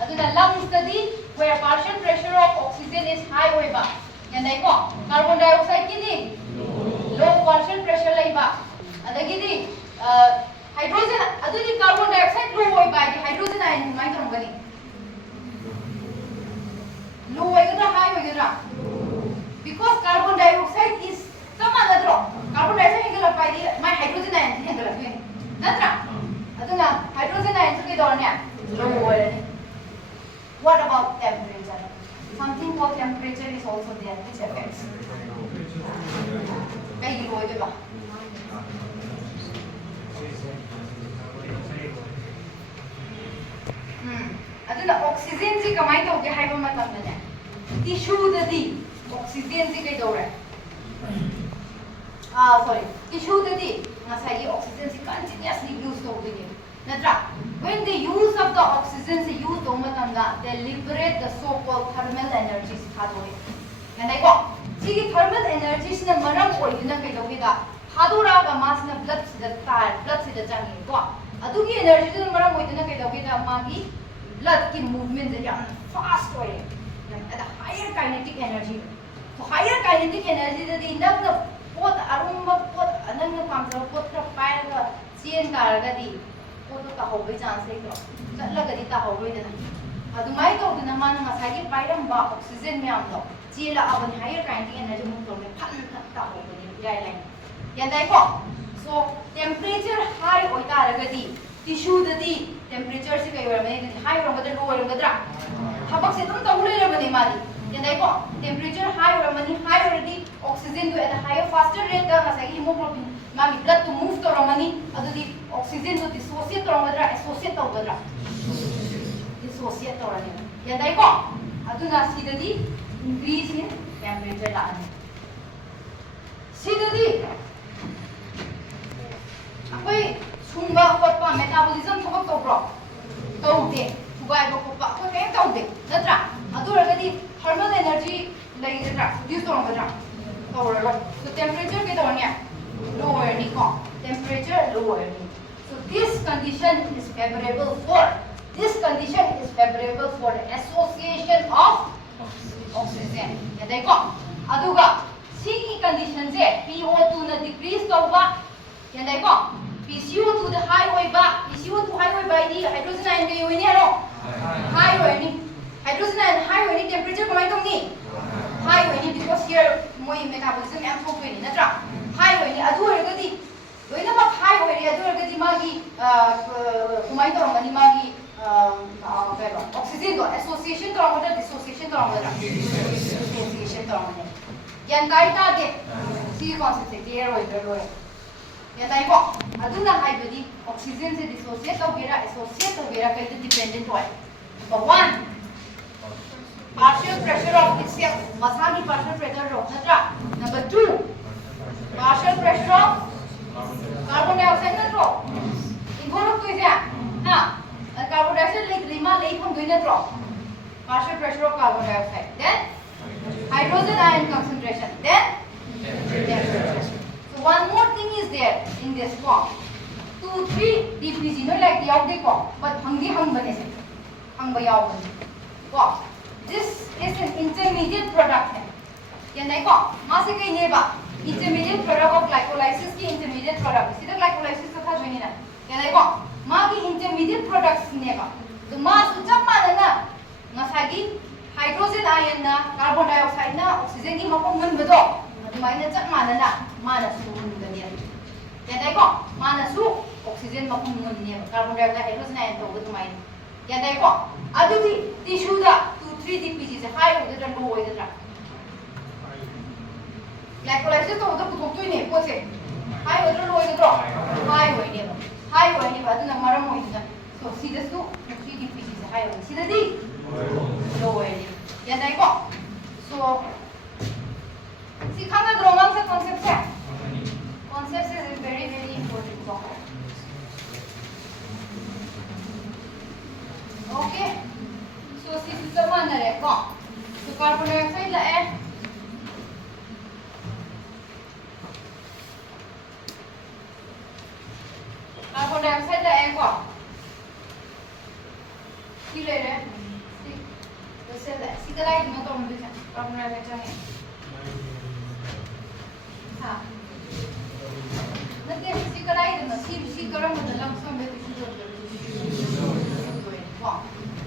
aduna lung study where partial pressure of oxygen is high hoy ba ya dai ko carbon dioxide ki ni low partial pressure laiba adagi di hydrogen aduni carbon dioxide low hoy ba di hydrogen ion mai tom gani low hoy ga high hoy ga because carbon dioxide is kama nadro carbon dioxide hingala pa di mai hydrogen ion hingala tu natra aduna hydrogen ion ke dornya low hoy what about temperature something called temperature is also there which affects cái gì rồi tôi bảo aduna oxygen ji kamai to ke haiba matam na ne tissue da di oxygen ji kai dore sorry tissue da di ngasai gi oxygen ji continuously use to de natra when the use of the oxygen is used to matam da they liberate the so called thermal energies thadoi yanai ko ji thermal energy से मरम ओइदना के दोगेदा हादोरा गा मासना blood से ता blood से जांगे को अदुगी energy से मरम ओइदना के दोगेदा मागी blood की movement से याम fast होए याम at a higher kinetic energy तो higher kinetic energy से दी नंग पोत अरुम्ब पोत नंग काम से पोत का पायर का चेन कारगदी पोत का हो गई चांस है तो चलगदी ता हो गई ना अदुमाई तो उतना मान मसाई पायरम बा ऑक्सीजन में आम तो चीला अपन higher kinetic energy move तो में फन ता हो गई याई लाइन यादाई को so temperature high होता रगदी tissue ददी temperature से कई बार मैंने high रंगदा low रंगदा थपक से तुम तमुले रबने माली यादाई को temperature high और money high already oxygen to at a higher faster rate दा मसाई hemoglobin मामी blood to move तो रमनी अदुदी oxygen to dissociate तो रंगदा associate तो रंगदा dissociate तो रंगदा यादाई को अदुना सीददी increase in temperature लाने सीददी अकोई सुंबा कोपा मेटाबॉलिज्म थबक तोब्रो तोदे सुगाई कोपा को केम तोदे नत्रा अदुरगदी थर्मल एनर्जी लेइदरा प्रोड्यूस तोरगदरा तोरलो so temperature के तोरनिया lower ni ko temperature lower ni so this condition is favorable for the association of oxygen yadai ko aduga sigi condition je PO2 na decrease tawba yadai ko PCO2 the high way ba PCO2 high way by the hydrogen ion ke yoini haro high way ni hydrogen ion high way ni temperature kamai tong ni high way ni because here moi metabolism am thok ni natra high way ni adu ergadi loina ba high way ni adu ergadi magi kamai tong mani magi oxygen to association to amada dissociation to amada dissociation to amada yan kai ta de si concept clear hoy bero यादाई को अदुना हाइबदी oxygen से dissociate होगेरा associate होगेरा कई तो dependent होय number 1 partial pressure of itself मसा की पार्शियल प्रेशर रो नत्रा number 2 partial pressure of carbon dioxide नत्रो इगोरो तो इजा हां कार्बन डाइऑक्साइड ले लिमा ले फम दुई नत्रो partial pressure of carbon dioxide then hydrogen ion concentration then temperature. One more thing is there in this form. 2-3 DPG no like the out ko but hangi hang bane se hang ba yaw bane ko this is an intermediate product hai ya nahi ko ma se kai ne ba intermediate product of glycolysis ki intermediate product sida glycolysis ka tha joni na ya nahi ko ma ki intermediate products ne ba to ma su chap ma na ngasagi hydrogen ion na carbon dioxide na oxygen ki mapong man ba do adumai na chap ma na mana su gania ya dai ko mana su oxygen ma kum mun ne carbon dioxide hydrogen ion to gudu mai ya dai ko adu di tissue da 2-3 dpg se high ho da low ho da glycolysis to da putok tu ne ko se high ho da low ho da high ho ne high ho ne ba da maram ho da so si da su 3 dpg se high ho si da di low ho ne ya dai ko so si khana droman se concept hai concepts is very important topic. Okay, so si sama na re ko so carbon dioxide la hai carbon dioxide la hai ko ki le re si to se si dalai no to mun carbon dioxide hai ha नते सी कराई देना सी करम में lump sum में tissue दो को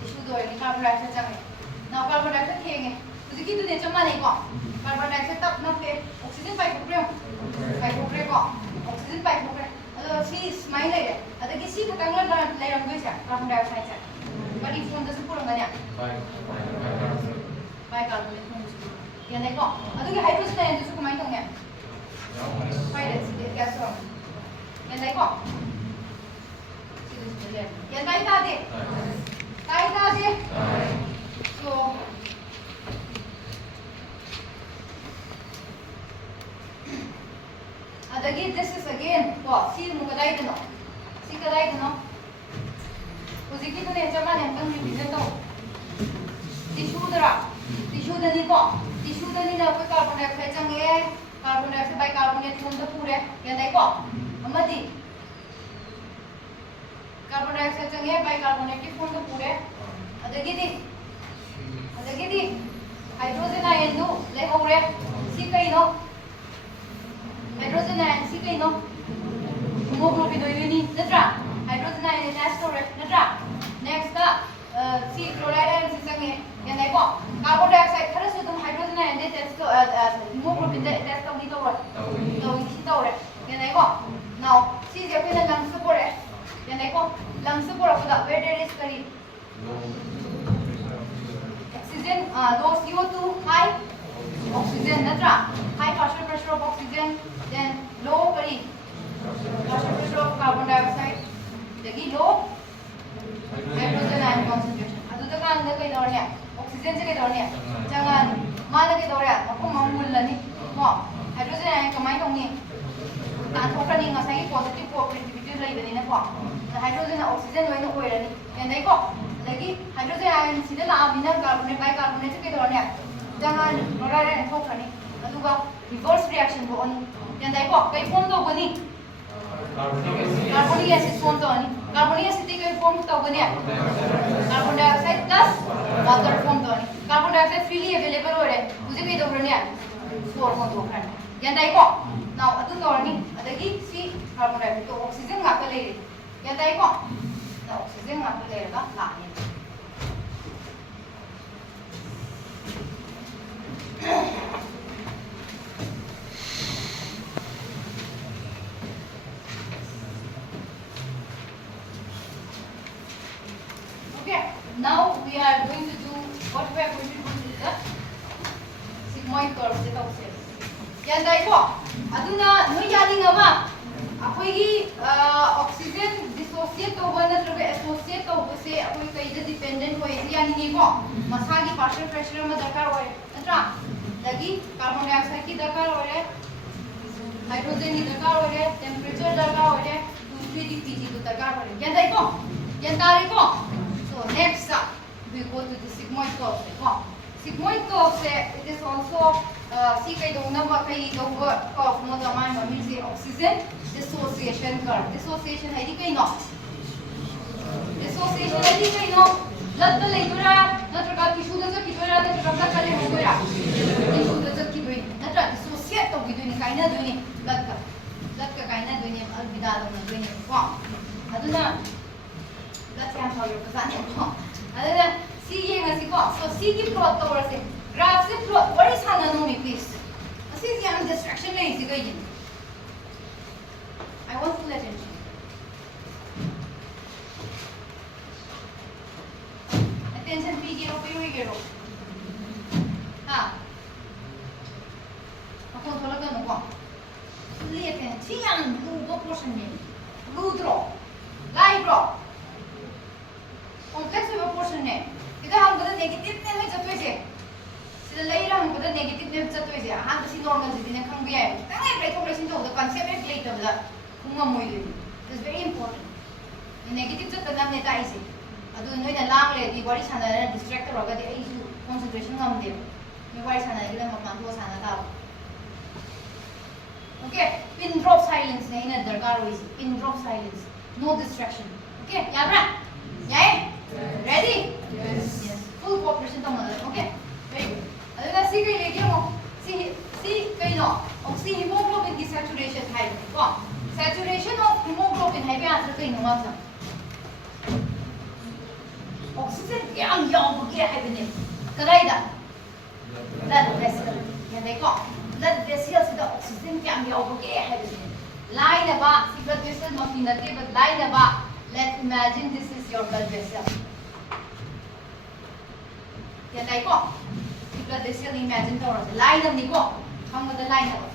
tissue दो नि carbon dioxide चंगे ना कार्बन डाइऑक्साइड खेंगे तो की तो ने चमा नहीं को कार्बन डाइऑक्साइड तब न पे ऑक्सीजन पाइप उपरे को ऑक्सीजन पाइप उपरे अदो सी स्माइल ले अदो की सी खतंग ल ले रंग से कार्बन डाइऑक्साइड से बड़ी फोन दस पुरंग ने बाय कार्बन ये नहीं को अदो की हाइड्रोजन है तो को माइन तो ने Pilot, gas from. Yan tayo ko. Yan tayo tadi. Tayo tadi. So, again, this is again. What? See, mo kadai dano. See kadai dano. Uziki to ne chama ne kang revision to. Tissue dara. Tissue dani ko. Tissue dani na ko carbon dioxide change. Carbon dioxide bicarbonate form तो पूरे या देखो अमदी carbon dioxide चंगे bicarbonate की form तो पूरे adagidi hydrogen ion nu lehore si kaino hydrogen ion si kaino hemoglobin oini natra hydrogen ion attached to natra next the si chloride ion si sange yanai ko carbon dioxide thara su dum hydrogen ion attached to hemoglobin attached to ni to si to yanai ko now si je ko lungs support yanai ko lungs support of the where there is very oxygen low CO2 high oxygen natra high partial pressure of oxygen then low partial pressure of carbon dioxide dagi low hydrogen ion concentration adu ta kan da kai dorne oxygen se kai dorne jangan mana kai dorya mapum mamulani mo hydrogen ion kamai tongni ta thokani ngasai positive positivity lai bani na ko hydrogen oxygen loina oirani yanai ko dagi hydrogen ion sida la abina carbonate bicarbonate se kai dorne jangan chloride ion thokani aduga reverse reaction ko on yanai ko kai form do bani carbonic acid form to ani carbonic acid kai form to bani carbon dioxide plus water form to ani carbon dioxide freely available ore mujhe kai do rani store ko do khan yanai ko now adu to ani adagi si carbon dioxide to oxygen ga ka le yanai ko oxygen ga ka le ga la ni Okay, now we are going to do what we are going to do is the sigmoid curve se tause. Yan dai ko aduna no yading ama akoi gi oxygen dissociate to one natraga associate to se akoi kai da dependent hoye yani ni ko masa gi partial pressure ma dakar hoye natra lagi carbon dioxide ki dakar hoye hydrogen ki dakar hoye temperature dakar hoye 2-3 dpg to dakar hoye yan dai ko yan tari ko. So next up, we go to the sigmoid curve. Sigmoid curve, it is also see kai do na ba kai do curve no da mai means the oxygen dissociation curve. Dissociation hai kai no. Dissociation hai kai no. Blood da lai dura na tra tissue da ki dura na tra ka le ho dura. Tissue da ki dura na tra dissociate to gi ni kai na do ni blood ka kai na do ni alvida do na do ni ko. Aduna let's see how you're presenting. And then see here, so see the plot over say. Graph the plot. What is hananomic, please? See the distraction lazy again. I want full attention. Attention, P0. Ha. Ako talaga no ko. Lihat siang blue portion ni. Blue draw. Light draw. Complex proportion ne kita हम बता negative ने में जतवे से सिदा लई रहा हम बता नेगेटिव ने जतवे से हां बसी नॉर्मल से दिने खंग बिया तंगे प्रेटोप्रेशन तो द कांसेप्ट एक लेट तबला कुंगा मोइले इट्स वेरी इंपोर्टेंट नेगेटिव जत नाम ने ताई से अदु नोइना लांग ले दी बॉडी साना डिस्ट्रैक्ट होगा दे आई कंसंट्रेशन ngam दे मे बॉडी साना के मपान तो साना ता ओके पिन ड्रॉप साइलेंस ने इन दरकार होई pin drop silence no distraction okay याद रख याय Ready? Yes. Full cooperation to mother. Okay. Very good. Aduna see kai leke mo. See kai no. Oxy hemoglobin ki saturation high. Ko. Saturation of hemoglobin high pe answer kai no ma sa. Oxygen yang yaw ke high pe ne. Kadai da. Blood vessel. Ya dai ko. Blood vessel se da oxygen yang yaw ke high pe ne. Line ba si blood vessel ma finate but line ba. Let's imagine this is your blood vessel. Yan dai ko. Blood vessel imagine to line am ni ko. Hang the line up.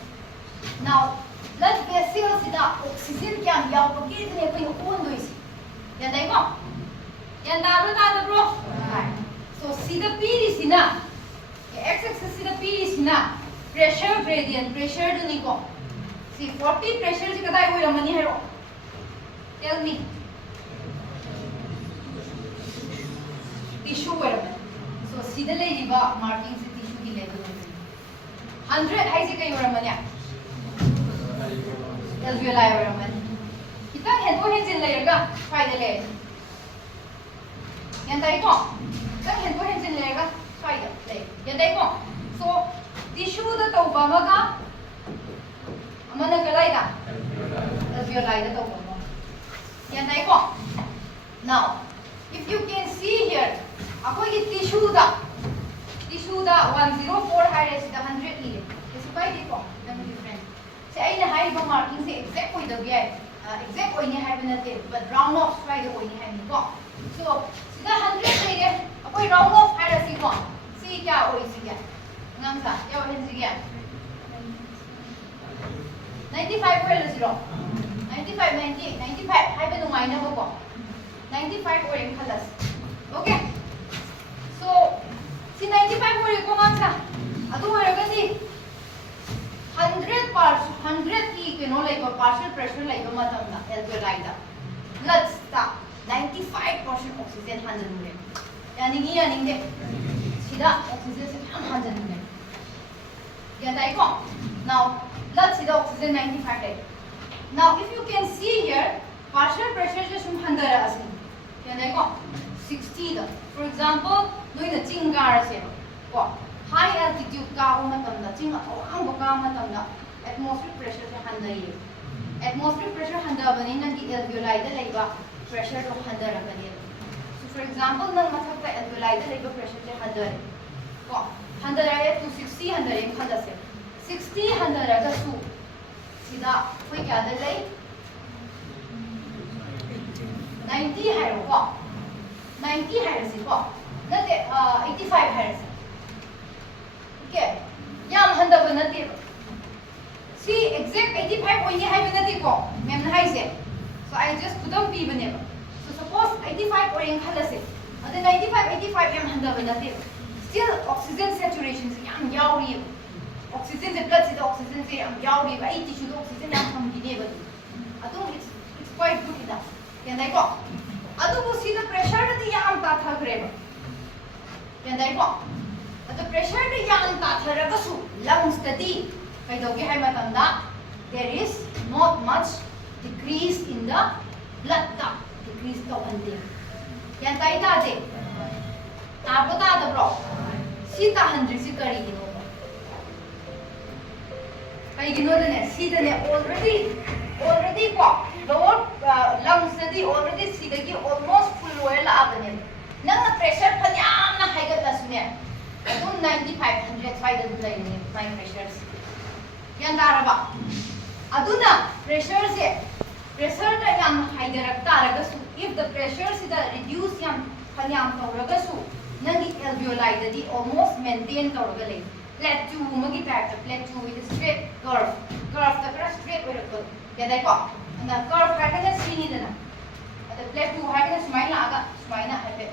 Now blood vessel sida oxygen kyam yaw ko ke ne ko kon dois. Yan dai ko. Yan da bro. Right. So sida p is na. X axis sida p is na. Pressure gradient pressure do ni ko. See 40 pressure ji kadai hoi ramani hero. Tell me. Tissue whatever. So see the lady ba marking se tissue ki level. 100 hai se kai oramanya. Alveoli oramanya. Kita head to head in layer ga file le. Yan dai ko. खितंग हेंदो हेंजिन लेगा स्वाइदा ले यादाइको so tissue दा तौबा मगा अमना कलाइदा alveoli da tौबा यादाइको now if you can see here अखोई की tissue दा 104 हाइरे सिदा 100 ली इस बाय देखो नम डिफरेंट से आइना हाई बो मार्किंग से एग्जैक्ट होई दबि है एग्जैक्ट होइने हाइबे नते बट राउंड ऑफ स्वाइदा होइने हाइनि को सो सिदा 100 लेरे अखोई राउंड ऑफ हाइरा सी को सी क्या होई सी क्या ngamsa yo hen सी क्या 95 होइले जिरो 95 90 95 हाइबे नुमाइना बो 95 ओरेन खलस ओके सो सी 95 ओरे को ngamsa अदु ओरगनी 100 की केनो लाइक पार्शियल प्रेशर लाइक मतमना alveoli da blood sta 95% oxygen हंजन मुरे यानी दे सिदा ऑक्सीजन से हम हंजन मुरे या दाइको नाउ blood सिदा ऑक्सीजन 95 है now if you can see here partial pressure जो सुम हंदरा असी या दाइको 60 दा for example नोइना चिंगार से को high altitude का मतमना चिंगा अवांग का मतमना atmospheric pressure से हंदरी atmospheric pressure हंदबनी नंगी alveoli दा लेबा pressure तो हंदरगनी so for example नंग मथक alveoli दा लेबा pressure से हंदरे को हंदरे 260 हंदरे खलसे 60 हंदरगा सु सिदा कोई क्या दे ले 90 है को 90 है से को नते 85 है से ओके याम हंदब नते सी एग्जैक्ट 85 ओइने है नते को मैम हाई से so I just put on p बने so suppose 85 और खलसे अदे 95 85 याम हंदब नते still oxygen saturation से याम यावरी oxygen से blood से oxygen से याम यावरी बा 80 शुद्ध oxygen याम हम दिने बदु अदो it's quite good enough या नहीं को अदो वो सीधा pressure द याम ता था ग्रेब या नहीं को अदो pressure द याम ता था रगसु lungs तदी कइदोगे है मतमदा there is not much decrease in the blood da decrease to hande या ताई ता दे ताबो ता दब्रो सीता 100 से करी गिनो कई गिनो ने सीधा ने already को lower lungs तदी already सीधा की almost full oil ला आबने नंग pressure फन्याम ना हाइगत लसुने अदुम 95 100 फाइदा दुलाइने my pressures यान दारबा अदुना pressure से pressure ता याम हाइदरक तारगसु if the pressure से दा reduce याम फन्याम तौरगसु नंगी alveoli ददी almost maintain तौरग ले plateau मगी टाइप द plateau with a straight curve ता करा straight ओरक या दाइको अंदा curve हाइगना सीनी दना अद plateau हाइगना स्माइल आगा स्माइल ना है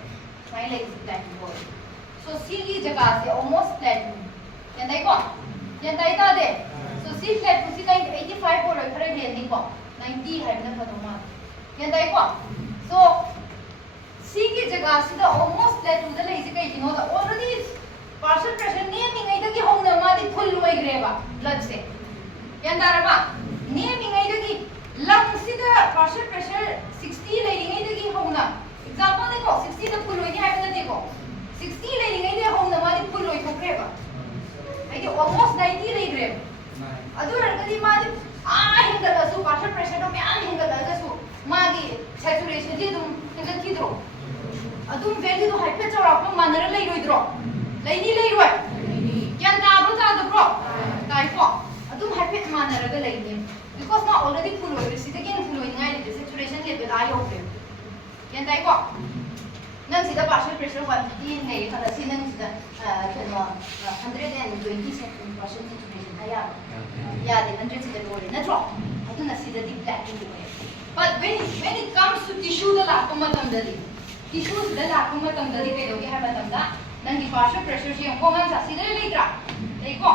स्माइल लाइक टाइप बोल so सी की जगह से almost plateau या दाइको या दाइता दे so सी plateau सी 85 और खरे लेनी को 90 है ना फदोमा या दाइको so सी की जगह से द almost plateau द लेजी कई नो द already partial pressure नेमिंग आई द की होंग मादी फुल लोई ग्रेबा blood से यंदारबा नेमिंग आई द की lung से द partial pressure 60 लेरिंग आई द की होंग एग्जांपल देखो 60 द फुल लोई की है न देखो 60 लेरिंग आई द होंग मादी फुल लोई को ग्रेबा आई द almost 90 ले ग्रेब अदु रगदी मादी आ हिंगलसु partial pressure तो म्यान हिंगलसु मागी saturation दी दुम हिंगल किद्रो अदुम वैल्यू तो हाइपे चौराप मानर लेरोइद्रो लेनी लेरोय क्या ताबो तादब्रो ताइको अदुम हाइपे मानरग लेनी बिकॉज़ ना ऑलरेडी फुल होय सिदगे फुल होय नाइ ले सैचुरेशन लेवल आइ होय क्या ताइको नन सिदा पार्शियल प्रेशर 115 ले खला सि नन सिदा केनो 120 से पार्शियल सैचुरेशन आया या दे 100 सिदा बोले नट्रो अदुना सिदा दी ब्लैक इन but when it comes to tissue da lakpa matamdali tissue da lakpa matamdali kaidoge hai matamda nangi partial pressure si ko ngam sa sidare leitra leiko